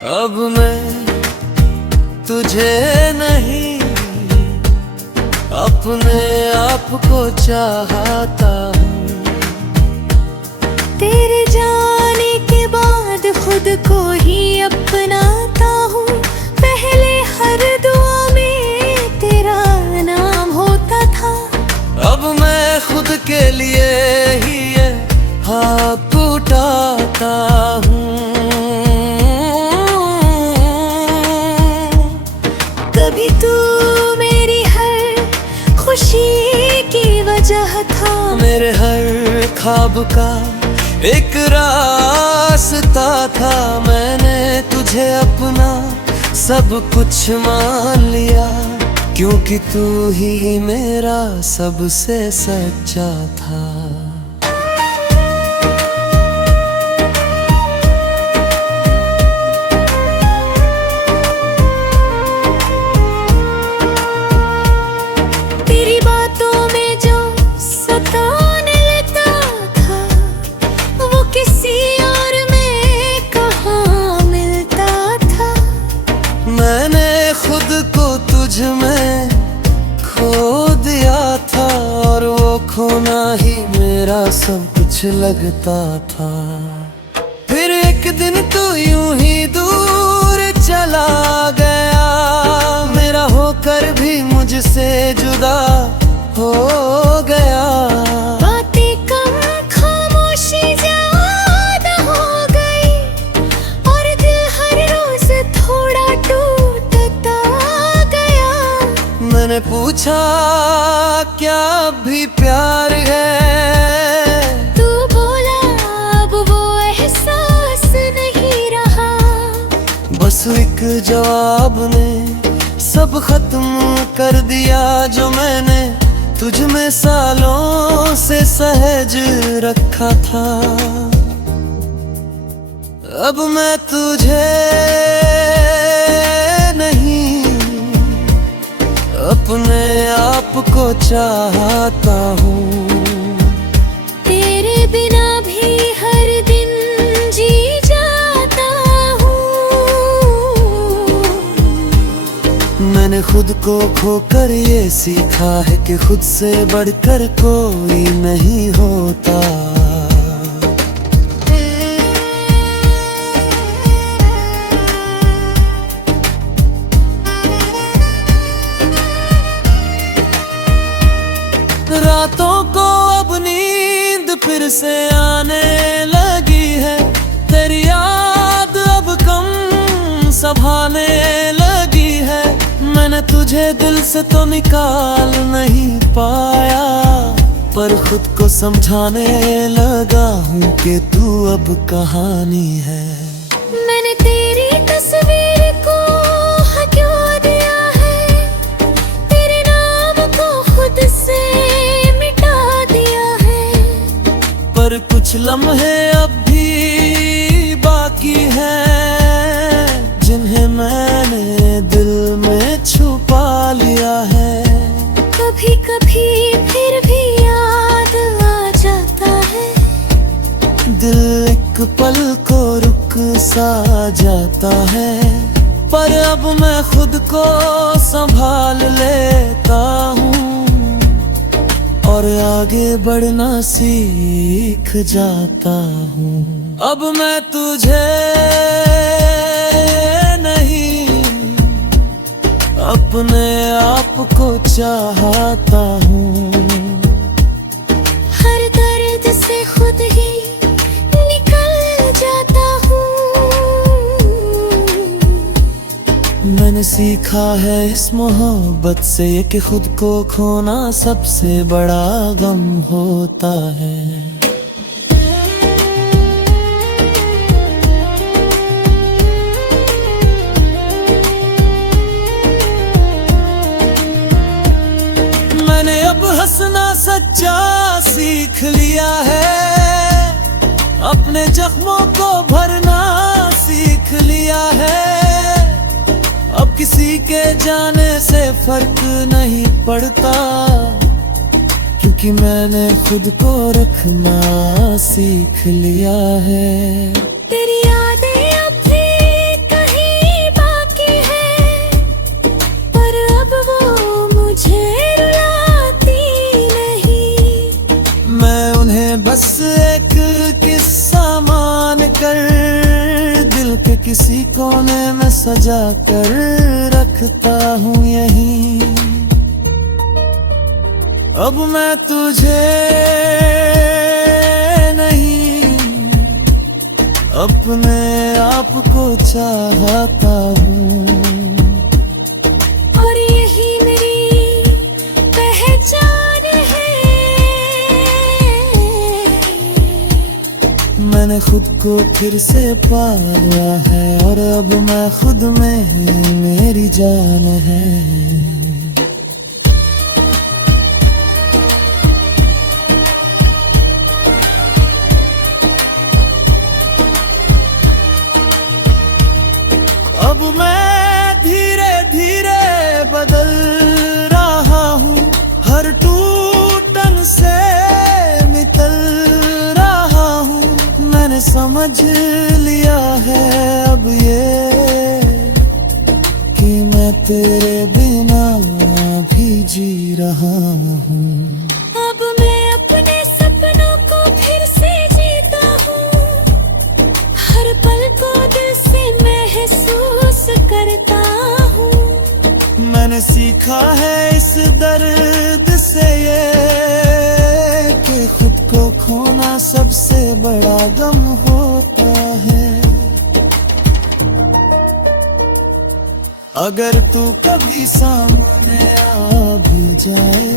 अब मैं तुझे नहीं अपने आप को चाहता हूँ। तेरे जाने के बाद खुद को ही अपनाता हूँ। पहले हर दुआ में तेरा नाम होता था। अब मैं खुद के लिए ही ये हाथ उठाता हूँ। कभी तू मेरी हर खुशी की वजह था। मेरे हर ख्वाब का एक रास्ता था। मैंने तुझे अपना सब कुछ मान लिया, क्योंकि तू ही मेरा सबसे सच्चा था। तेरी बातों में जो सताने लगता था, वो किसी और में कहाँ मिलता था। मैंने खुद को तुझ में खो दिया था, और वो खोना ही मेरा सब कुछ लगता था। फिर एक दिन तू यूं ही दूर चला गया, मेरा होकर भी मुझसे जुदा हो गया। बातें कम खामोशी ज्यादा हो गई, और दिल हर रोज थोड़ा टूटता गया। मैंने पूछा क्या भी प्यार है, तू बोला अब वो एहसास नहीं रहा। बस एक जवाब ने सब खत्म कर दिया, जो मैंने तुझ में सालों से सहज रखा था। अब मैं तुझे नहीं अपने आप को चाहता हूँ। तेरे बिना भी हर दिन जी जाता हूँ। मैंने खुद को खोकर ये सीखा है कि खुद से बढ़कर कोई नहीं होता। रातों को अब नींद फिर से आने लगी है, तेरी याद अब कम सभाने लगी है। मैंने तुझे दिल से तो निकाल नहीं पाया, पर खुद को समझाने लगा हूँ कि तू अब कहानी है। मैंने तेरी तस्वीर को हटा दिया है, तेरे नाम को खुद से मिटा दिया है। पर कुछ लम्हे अब भी बाकी हैं, जिन्हें मैंने दिल में छुपा लिया है। कभी कभी फिर भी याद आ जाता है, दिल एक पल को रुक सा जाता है। पर अब मैं खुद को संभाल लेता हूँ, और आगे बढ़ना सीख जाता हूँ। अब मैं तुझे नहीं अपने आप को चाहता हूँ। हर दर्द से खुद ही निकल जाता हूँ। मैंने सीखा है इस मोहब्बत से ये कि खुद को खोना सबसे बड़ा गम होता है। मैंने अब हंसना सच्चा सीख लिया है, अपने जख्मों को भरना सीख लिया है। अब किसी के जाने से फर्क नहीं पड़ता, क्योंकि मैंने खुद को रखना सीख लिया है। तेरी यादें अब भी कहीं किसी कोने में सजा कर रखता हूँ यहीं। अब मैं तुझे नहीं, अपने आप को चाहता हूँ। और यही मेरी पहचान है। मैंने खुद को फिर से पाया है और अब मैं खुद में मेरी जान है। अब मैं धीरे धीरे बदल रहा हूँ, हर टूटन से निकल रहा हूँ। मैंने समझ लिया है अब ये कि मैं तेरे बिना भी जी रहा हूँ। अब मैं अपने सपनों को फिर से जीता हूँ, हर पल को दिल से महसूस करता हूँ। मैंने सीखा है इस दर्द से ये कि खुद को खोना सबसे बड़ा गम होता है। अगर तू कभी सामने आ भी जाए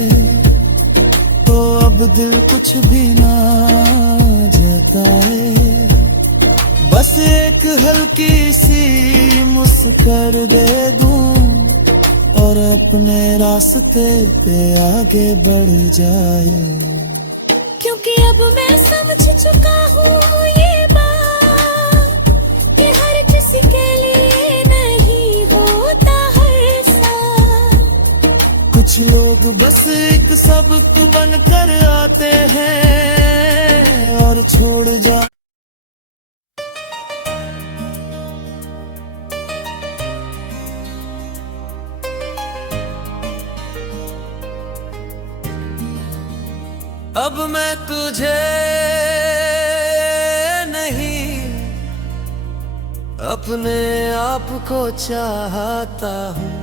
तो अब दिल कुछ भी ना जताए। बस एक हल्की सी मुस्कुरा दे दूं और अपने रास्ते पे आगे बढ़ जाए। क्योंकि अब मैं समझ चुका हूँ ये बात कि हर किसी के लिए नहीं होता हर साथ। कुछ लोग बस एक सबक बन कर आते हैं और छोड़ जा। अब मैं तुझे नहीं, अपने आप को चाहता हूँ।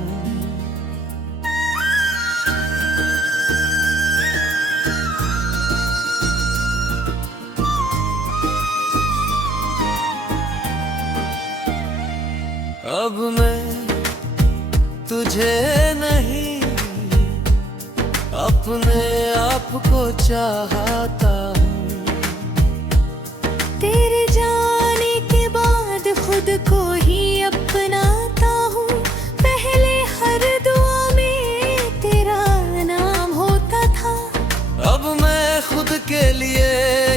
अब मैं तुझे नहीं, अपने आप को चाहता हूँ। तेरे जाने के बाद खुद को ही अपनाता हूँ। पहले हर दुआ में तेरा नाम होता था। अब मैं खुद के लिए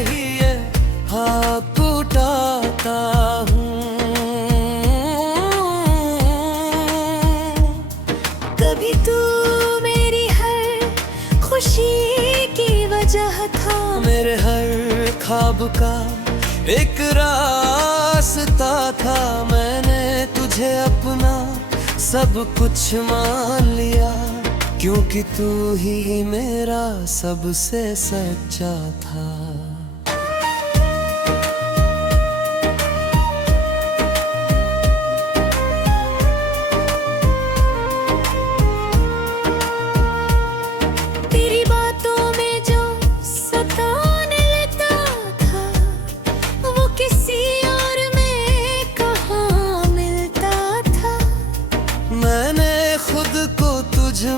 ही ये हाथ उठाता हूँ। कभी तू मेरी हर खुशी की वजह था, मेरे हर ख्वाब का एक रास्ता था। मैंने तुझे अपना सब कुछ मान लिया, क्योंकि तू ही मेरा सबसे सच्चा था।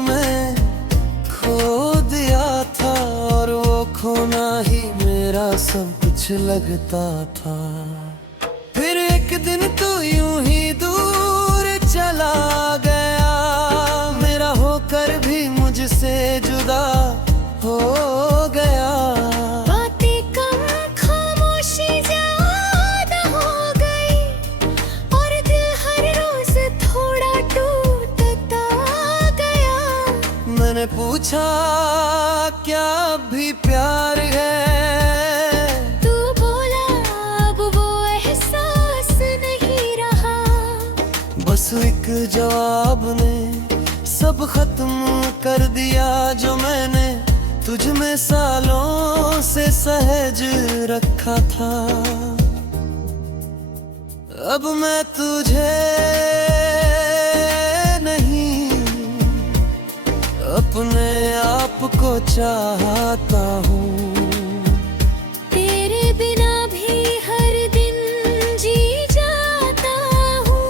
में खो दिया था और वो खोना ही मेरा सब कुछ लगता था। फिर एक दिन तू यूं ही दूर चला गया, मेरा होकर भी मुझसे जुदा हो गया। बातें कम खामोशी ज्यादा हो गई और दिल हर रोज थोड़ा टूटता गया। मैंने पूछा क्या भी प्यार है, तू बोला अब वो एहसास नहीं रहा। बस एक जवाब ने सब खत्म कर दिया, जो मैंने तुझ में सालों से सहज रखा था। अब मैं तुझे नहीं, अपने आप को चाहता हूँ। तेरे बिना भी हर दिन जी जाता हूँ।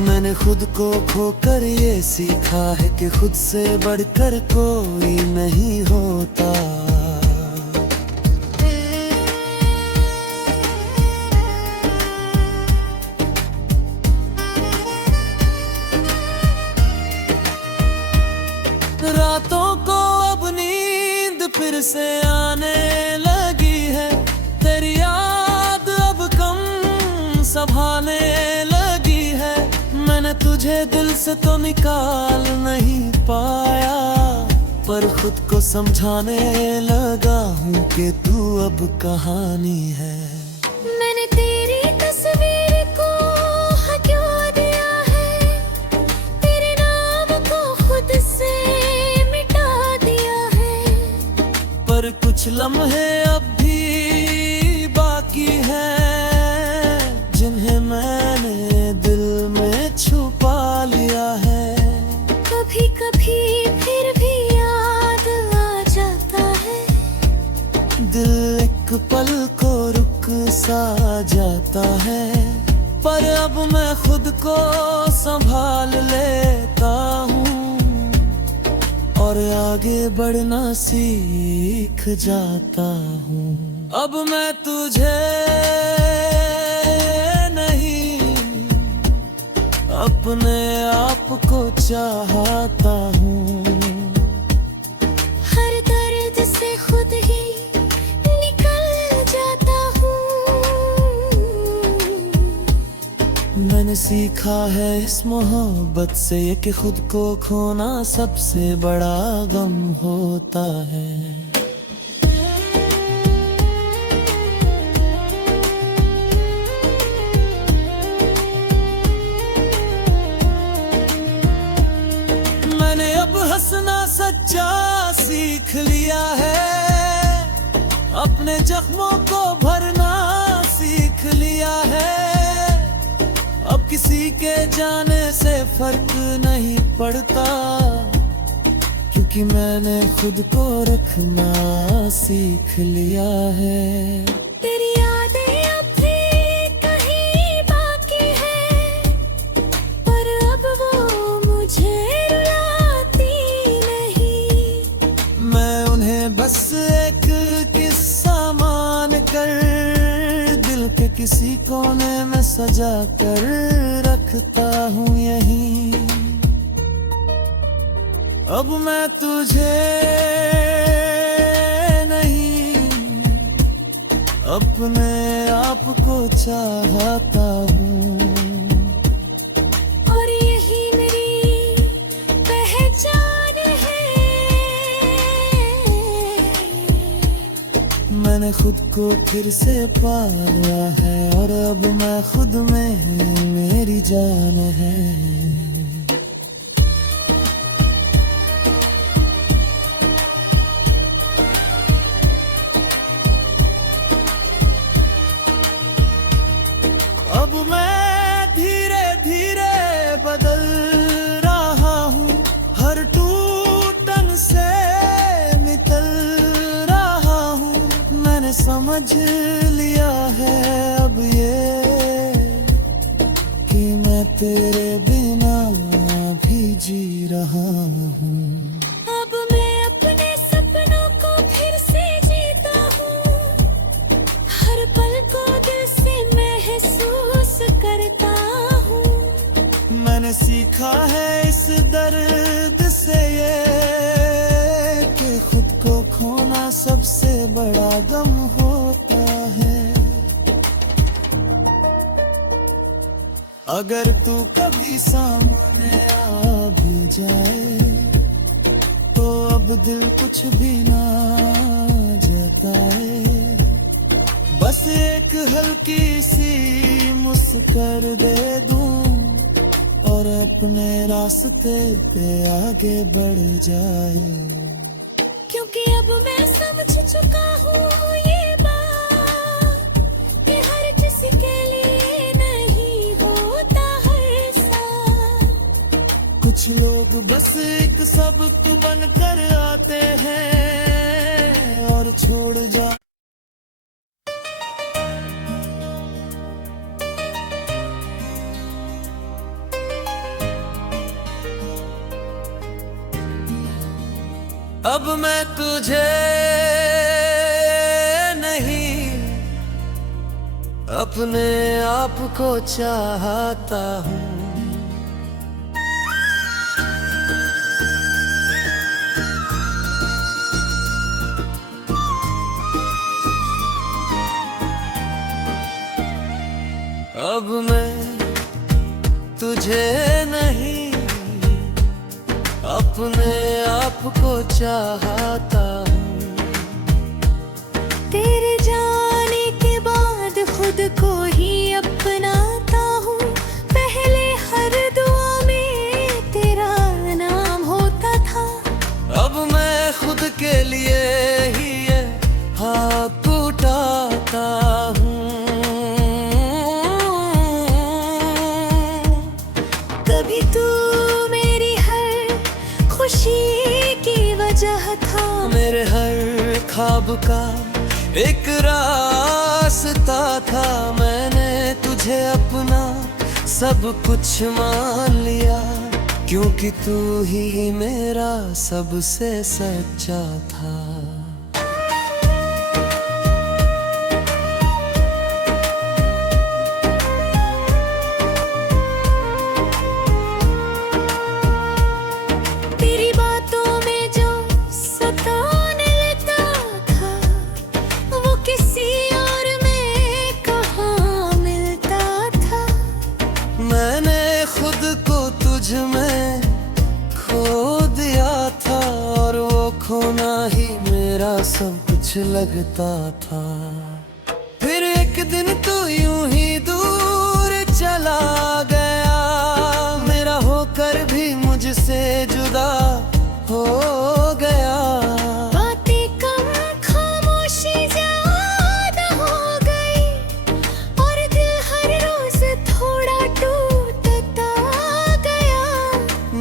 मैंने खुद को खोकर ये सीखा है कि खुद से बढ़कर कोई नहीं होता। रातों को अब नींद फिर से आने लगी है, तेरी याद अब कम सभाने लगी है। मैंने तुझे दिल से तो निकाल नहीं पाया, पर खुद को समझाने लगा हूँ कि तू अब कहानी है। मैंने तेरी तस्वीर को हटा दिया है, तेरे नाम को खुद से मिटा दिया है। पर कुछ लम्हे अब भी बाकी हैं, जिन्हें मैंने दिल में छुपा लिया है। कभी कभी फिर भी याद आ जाता है, दिल एक पल को रुक सा जाता है। पर अब मैं खुद को संभाल लेता हूँ और आगे बढ़ना सीख जाता हूँ। अब मैं तुझे नहीं, अपने आप को चाहता हूँ। हर दर्द से खुद ही निकल जाता हूँ। मैंने सीखा है इस मोहब्बत से ये कि खुद को खोना सबसे बड़ा गम होता है। मैंने अब हंसना सच्चा सीख लिया है, अपने जख्मों को भरना सीख लिया है। अब किसी के जाने से फर्क नहीं पड़ता, क्योंकि मैंने खुद को रखना सीख लिया है। तेरी यादें अब भी कहीं बाकी है, पर अब वो मुझे रुलाती नहीं। मैं उन्हें बस एक किस्सा मान कर दिल के किसी कोने में सजा कर रखता हूँ यहीं। अब मैं तुझे नहीं, अपने आप को चाहता हूँ। और यही मेरी पहचान है। मैंने खुद को फिर से पाया है और अब मैं खुद में मेरी जान है। अब मैं धीरे धीरे बदल रहा हूँ, हर टूटन से निकल रहा हूँ। मैंने समझ लिया है अब ये कि मैं तेरे बिना भी जी रहा हूँ। अब मैं अपने सपनों को फिर से जीता हूँ, हर पल को दिल से महसूस करता हूँ। मैंने सीखा है इस दर्द से ये कि खुद को खोना सबसे बड़ा गम होता है। अगर तू कभी सामने आ भी जाए तो अब दिल कुछ भी ना जताए। बस एक हल्की सी मुस्कुरा दे दूं और अपने रास्ते पे आगे बढ़ जाए। क्योंकि अब मैं समझ चुका हूँ ये बात एक सबक बन कर आते हैं और छोड़ जा। अब मैं तुझे नहीं अपने आप को चाहता हूँ। अब मैं तुझे नहीं अपने आप को चाहता हूँ। तेरे जाने के बाद खुद को ही अपनाता हूँ। पहले हर दुआ में तेरा नाम होता था। अब मैं खुद के लिए ही ये हाथ उठाता हूँ। कभी तू मेरी हर खुशी की वजह था। मेरे हर ख्वाब का एक रास्ता था। मैंने तुझे अपना सब कुछ मान लिया, क्योंकि तू ही मेरा सबसे सच्चा था। तेरी बातों में जो सताने लगता था, वो किसी और में कहाँ मिलता था। मैंने खुद को तुझ में खो दिया था, और वो खोना ही मेरा सब कुछ लगता था। फिर एक दिन तू यूं ही दूर चला गया, मेरा होकर भी मुझसे जुदा हो गया। बातें कम खामोशी ज्यादा हो गई, और दिल हर रोज थोड़ा टूटता गया।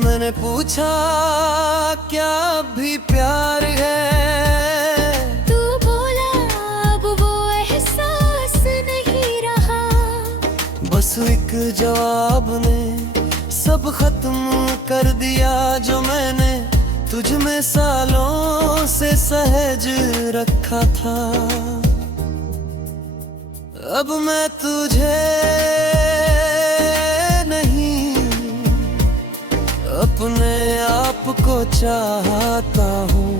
मैंने पूछा क्या भी प्यार है, तू बोला अब वो एहसास नहीं रहा। बस एक जवाब ने सब खत्म कर दिया, जो मैंने तुझ में सालों से सहज रखा था। अब मैं तुझे नहीं अपने आप को चाहता हूँ।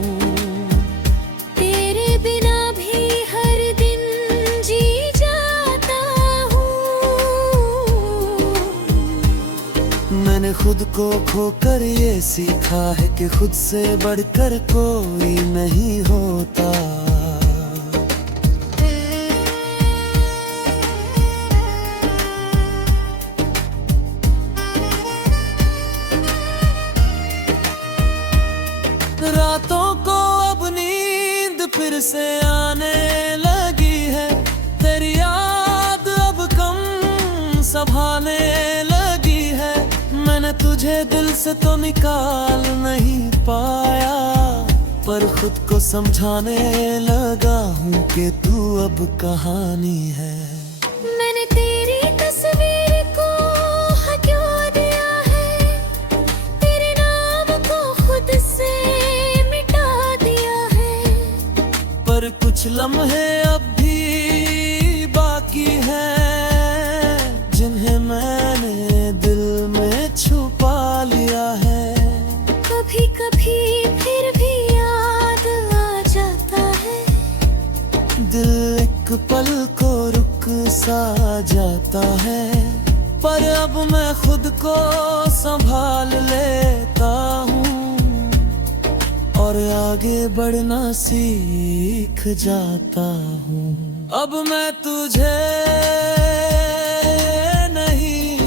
तेरे बिना भी हर दिन जी जाता हूँ। मैंने खुद को खोकर ये सीखा है कि खुद से बढ़कर कोई नहीं होता। रातों को अब नींद फिर से आने लगी है, तेरी याद अब कम सभाने लगी है। मैंने तुझे दिल से तो निकाल नहीं पाया, पर खुद को समझाने लगा हूँ कि तू अब कहानी है। मैंने तेरी तस्वीर को हटा दिया है, तेरे नाम को खुद से मिटा दिया है। पर कुछ लम्हे अब भी बाकी हैं, जिन्हें मैंने दिल में छुपा लिया है। कभी कभी फिर भी याद आ जाता है, दिल एक पल को रुक सा जाता है। पर अब मैं खुद को संभाल लेता हूँ, और आगे बढ़ना सीख जाता हूँ। अब मैं तुझे नहीं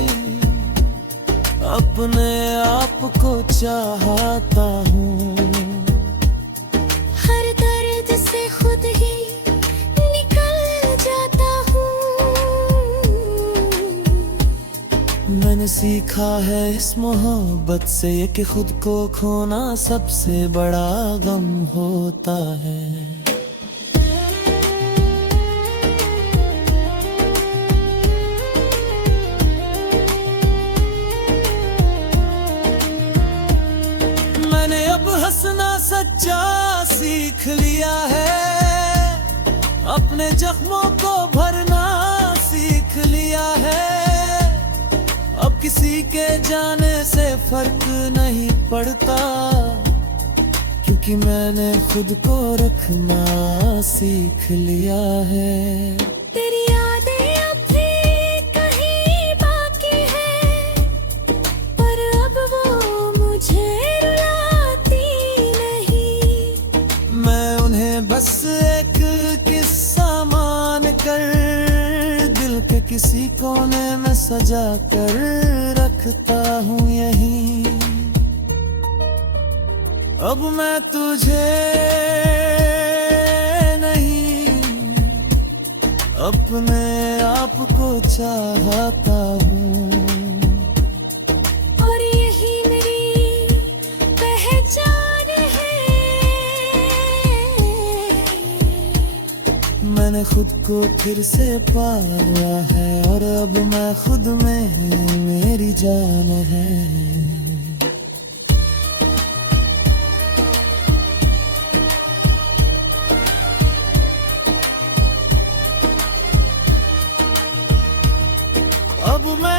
अपने आप को चाहता हूँ। हर दर्द से खुद ही निकल जाता हूँ। मैंने सीखा है इस मोहब्बत से ये कि खुद को खोना सबसे बड़ा गम होता है। मैंने अब हंसना सच्चा सीख लिया है, अपने जख्मों को भरना सीख लिया है। अब किसी के जाने से फर्क नहीं पड़ता, क्योंकि मैंने खुद को रखना सीख लिया है। तेरी यादें अब भी कहीं बाकी है, पर अब वो मुझे रुलाती नहीं। मैं उन्हें बस एक किस्सा मान कर दिल के किसी कोने में सजा कर रखता हूँ यहीं। अब मैं तुझे नहीं, अपने आप को चाहता हूँ, और यही मेरी पहचान है। मैंने खुद को फिर से पाया है, और अब मैं खुद में मेरी जान है। अब मैं